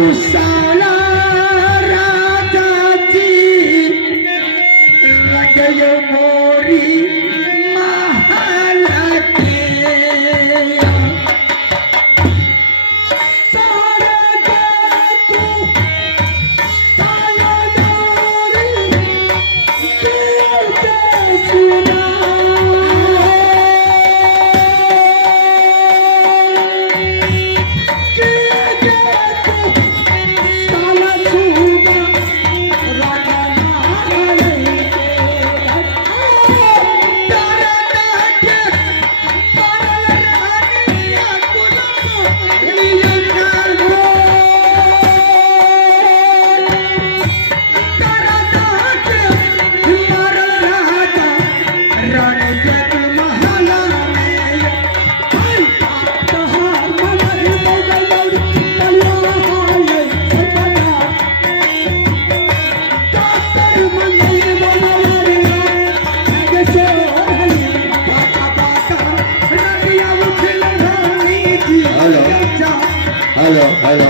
साला राजा जी रंगय मोरी महालती hello hello hello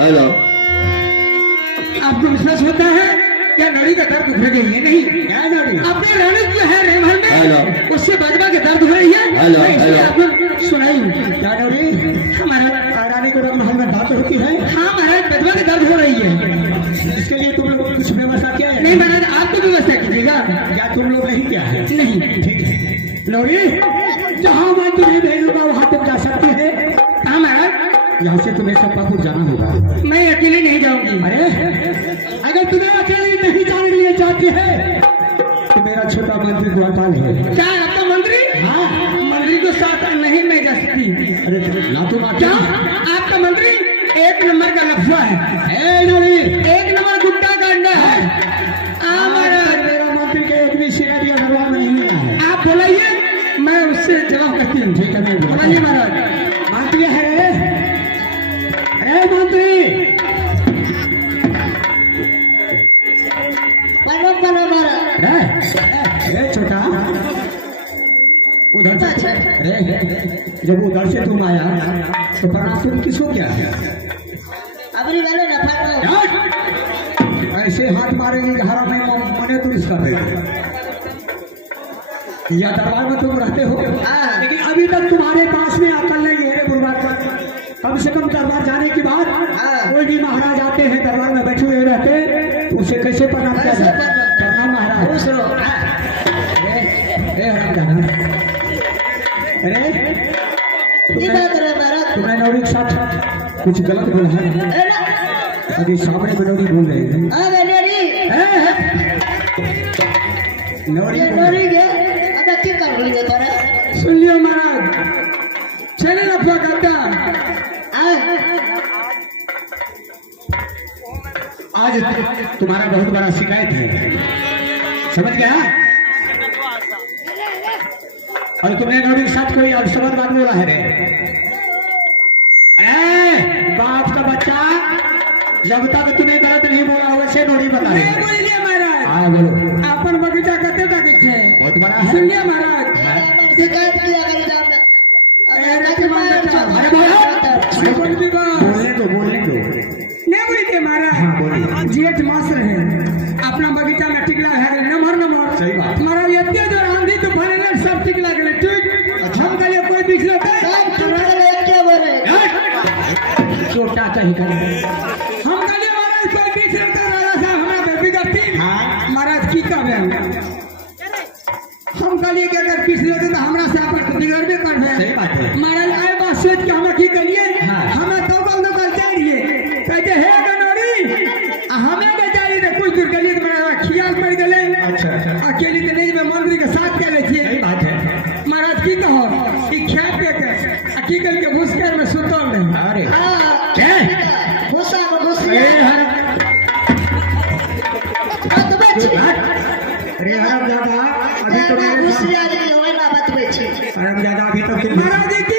hello आपको विश्वास होता है क्या नड़ी का दर्द उभर गई है? नहीं अपने रानी जो है रेमहल में उससे बजवा के दर्द हो रही है। हेलो आपको सुनाई क्या नड़ी हमारे रानी को रेमहल में दर्द होती है? हाँ महाराज बजवा के दर्द हो रही है। इसके लिए तुम लोग कुछ व्यवस्था किया है? नहीं महाराज आप तो व्यवस्था कीजिएगा। क्या तुम लोग नहीं किया है? नहीं ठीक है नड़ी जहाँ मैं तुम्हें भेजूंगा वहाँ तुम जा सकती है। हाँ महाराज यहाँ से तुम्हें सप्पापुर जाना होगा। मैं अकेले नहीं जाऊंगी। अरे अगर तुम्हें अकेले नहीं जाने लिए चाहती है तो मेरा छोटा मंत्री द्वारपाल है। क्या आपका मंत्री? हाँ मंत्री को साथ नहीं मैं जा सकती। अरे ना तुम क्या आपका मंत्री एक नंबर का लफड़ा है। एक नंबर गुट्टा का अंडा है। मेरा मंत्री के एक भी शिकायत जवाब नहीं मिला है। आप बोलाइए मैं उससे जवाब करती हूँ। ठीक है बोलिए महाराज। मंत्री है मंत्री छोटा उधर से जब उधर से तुम आया तो प्रणाम तुम किसको क्या है? ऐसे हाथ मारेंगे हरा में मने तुम इसका देगा या दरबार में तुम रहते हो लेकिन अभी तक तुम्हारे पास में अकल नहीं है। कम से कम दरबार जाने के बाद कोई भी महाराज आते हैं दरबार में बैठे हुए रहते तो उसे कैसे प्रणाम किया जाए? प्रणाम महाराज। अरे तुमने नौरी के साथ कुछ गलत बोला है? अभी सामने में नौरी बोल रही है। सुन लियो महाराज चले लफा करता आज तुम्हारा बहुत बड़ा शिकायत है समझ गया? और तुमने नौरी के साथ कोई अलसबत बात बोला है रे? बाप का बच्चा जब तक तुम्हें गलत नहीं बोला वैसे नौरी बता रहे महाराज। हाँ बोलो अपन बगीचा करते बहुत बड़ा है। सुनिए महाराज शिकायत किया बोलने दो नहीं बोलिए महाराज। जेठ मास रहे अपना बगीचा में टिकला है नमर सही बात महाराज इतने जो आंधी तो भरे सब टिकला गए ठीक हम कल कोई पिछले छोटा कहीं कर हम कल महाराज कोई पिछले राजा साहब हमारा बेबी करती महाराज की कब हम कल अगर पिछले तो हमारा से अपन बिगड़बे कर महाराज आए बात सोच के हम की करिए हमें तो बंद करते रहिए कहते हे गनोरी हमें बेचारी ने कुछ दूर के लिए खियाल पड़ गए। अच्छा अकेली तो नहीं मैं मंत्री के साथ कह रही थी। सही बात है महाराज की कहो कि ख्याल के की करके घुसकर में सुतल नहीं। अरे क्या घुसा अरे हराम ज्यादा अभी तो महाराज की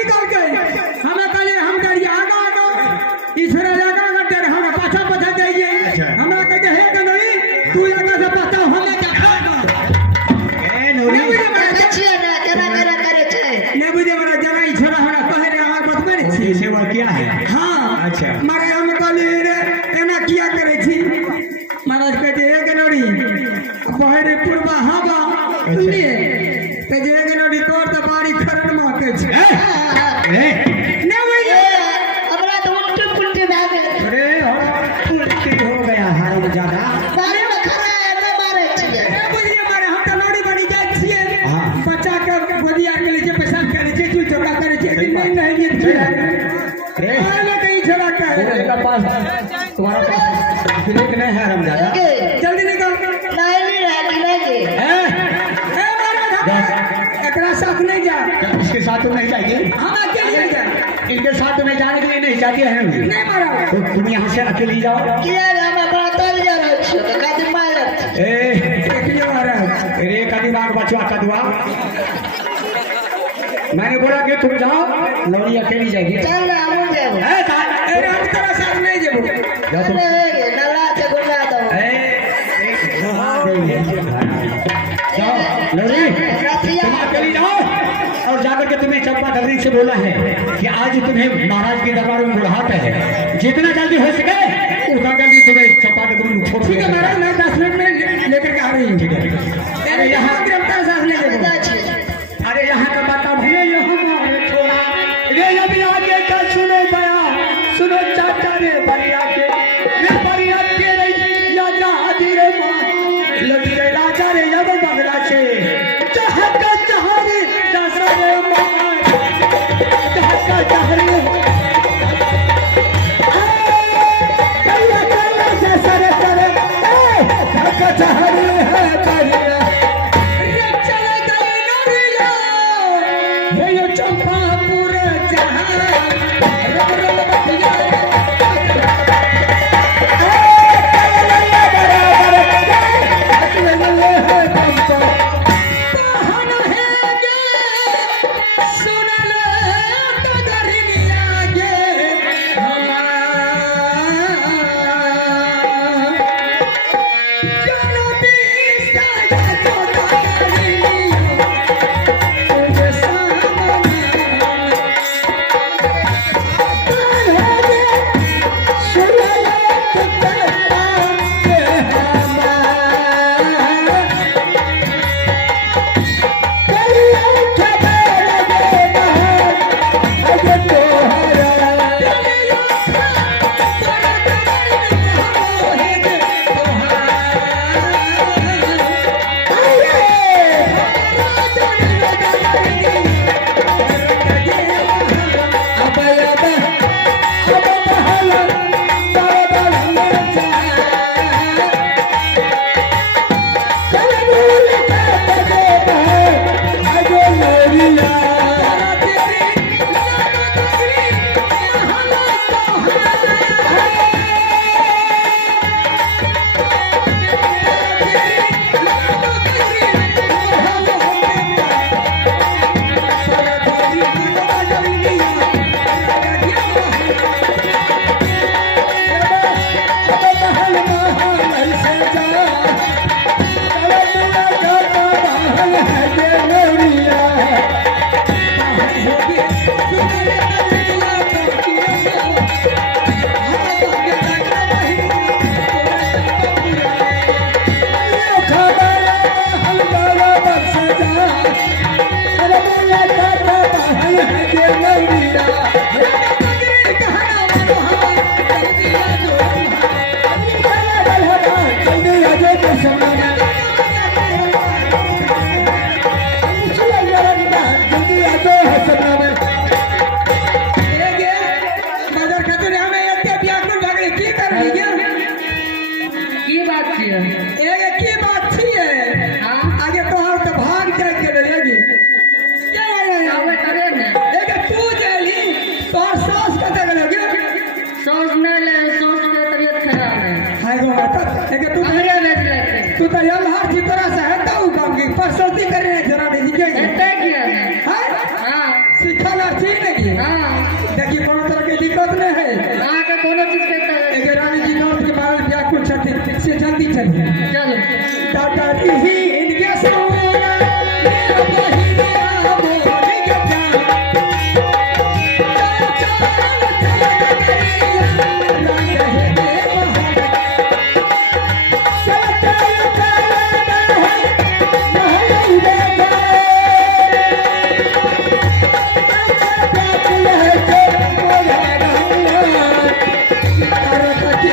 कहली रे एना किया करे छी महाराज कहते एक नड़ी बहरे पूर्वा हवा सुनिए ते जे एक नड़ी तोड़ त बाड़ी खरन में के छे ने भैया हमरा तो उल्टी पुल्टी भाग अरे उल्टी हो गया हराम ज्यादा बारे में खरा एते मारे छिए ए बुझिए मारे हम त नड़ी बनी जाय छिए बच्चा के गोदिया के लिए पेशाब करे छे चूल चौका करे छे कि नहीं ये रे आले कहीं छोड़ा का का पास तुम्हारा पास ब्रेक नहीं है हराम ज्यादा जल्दी निकल नहीं लगे एकरा साथ नहीं जा इसके साथ तुम नहीं जाएगी हम अकेले जा इनके साथ तुम्हें जाने के लिए नहीं जाती है नहीं मारा तो तुम यहाँ से अकेली जाओ किया हम अपना तल जा रहे छिए तो कादी मारत ए अकेले मारा रे कदी बाग बचवा कदवा मैंने बोला कि तुम जाओ लौड़ी अकेली जाएगी चल ना हम जाओ ए रात तेरा साथ नहीं जेबो जा तुम नला से गुना दो जाओ लौड़ी तुम अकेली जाओ और जाकर के तुम्हें चंपा दर्दी से बोला है कि आज तुम्हें महाराज के दरबार में बुलाते हैं जितना जल्दी हो सके उतना जल्दी तुम्हें चंपा दर्दी छोड़ ठीक है महाराज मैं 10 मिनट में लेकर के आ रही हूं ठीक है अरे यहां गिरफ्तार साथ ले जेबो अरे यहाँ का बाता भैया ये हमारे छोड़ा रे अभी आगे का सुनो बया सुनो चाचा रे बरिया के रे बरिया के रे या जहादी रे मां लगी रे राजा रे जब बगला से चहका चहरी जैसा रे मां चहका चहरी जैसा रे करे चहका चहरी है करिया चंपापुर जहां रब रब बतिया तू तो यार हर की तरह से है तो काम की परसोती कर रहे हैं जरा देखिए ऐसा किया है हां सिखाना ठीक है ये हां देखिए कोनो तरह की दिक्कत नहीं है हां का कोनो चीज कहता है एक रानी जी नौत के बारे में क्या कुछ छठी से जल्दी चलिए चलो टाटा ही इनके सोना मेरा बहिना बोले के जा चल चल चल Bye.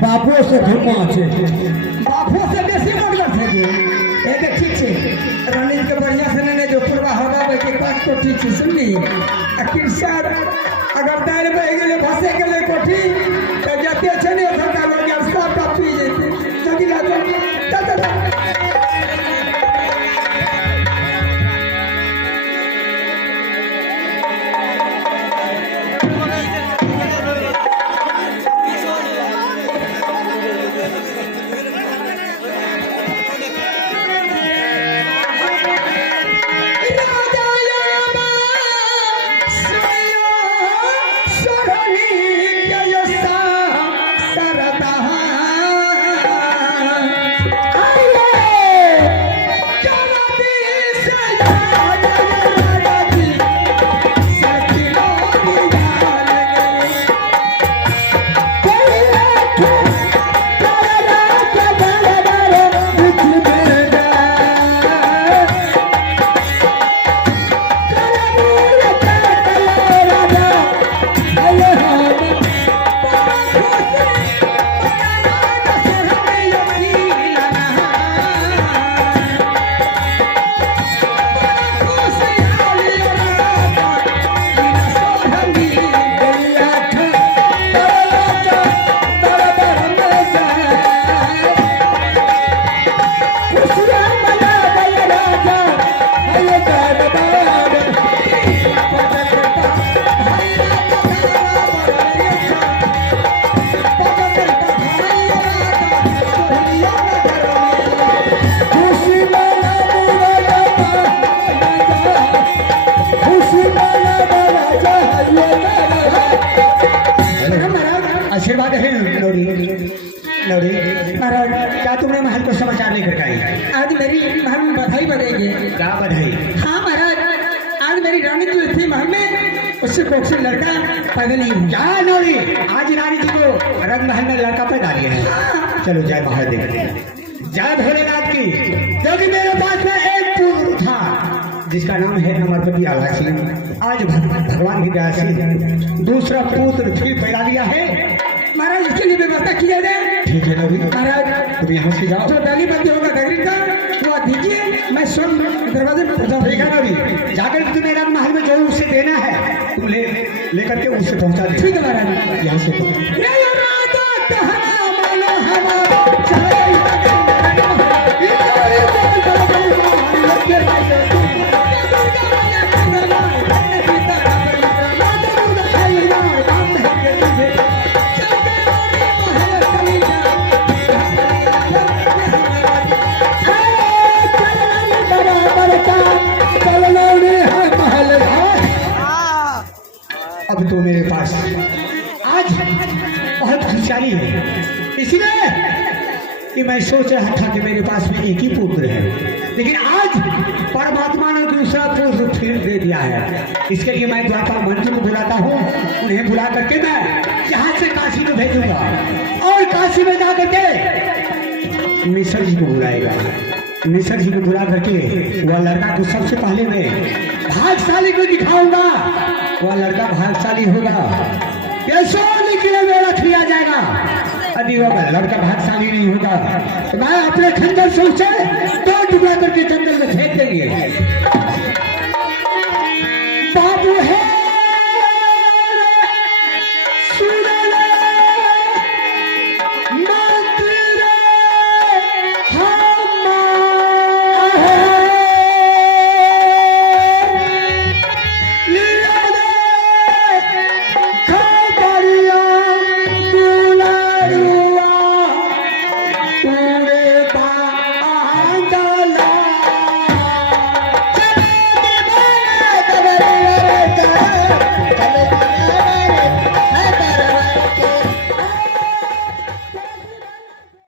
बापो से धोखा छे, बापो से बेसी मर्डर छे गे। ए देख ठीक छे, रानी के बढ़िया से ने जो पूर्वा हवा के पास तो ठीक छे सुनली। अखिर सार अगर दाल बह गेले फसे गेले कोठी त जते छे ने धक्का लग गया सब पी जेते जल्दी ला तो आशीर्वाद है नौरी। नौरी क्या तुमने महल को समाचार लेकर के आई? आज मेरी महल में बधाई बनेगी। क्या बधाई? हाँ महाराज, आज मेरी रानी जो थी महल में उससे कोई से लड़का पैदा नहीं हुआ। क्या नौरी, आज रानी जी को रंग महल में लड़का पैदा लिया है। चलो जय महादेव, जय भोलेनाथ की। क्योंकि मेरे पास में एक पुत्र था जिसका नाम है अमरपति आवासी। आज भगवान की दया से दूसरा पुत्र फिर पैदा लिया है। महाराज इसके लिए व्यवस्था किया जाए। ठीक है नौरी, महाराज तुम यहाँ से जाओ, जो डाली बंदी होगा नगरी का वो दीजिए, मैं स्वयं दरवाजे में पहुँचा। ठीक है नौरी, जाकर तुम्हें रंग महल में जो उसे देना है तुम लेकर के उससे पहुंचा दे। ठीक है महाराज। यहाँ से तो अब तो मेरे पास आज बहुत खुशहाली है, इसलिए कि मैं सोच रहा था कि मेरे पास में एक ही पुत्र है, लेकिन आज परमात्मा ने दूसरा पुत्र फिर दे दिया है। इसके लिए मैं द्वारका मंत्री को बुलाता हूँ, उन्हें बुला करके मैं यहाँ से काशी में भेजूंगा और काशी में जा करके मिश्र जी को बुलाएगा। मिश्र जी को बुला करके वह लड़का को सबसे पहले मैं भाग्यशाली को दिखाऊंगा। वह लड़का भाग्यशाली होगा, कैसो निकले मेरा खिया जाएगा। यदि वह लड़का भाग्यशाली नहीं होगा तो मैं अपने खंजर से उसे दो टुकड़ा करके जंगल में फेंक देंगे।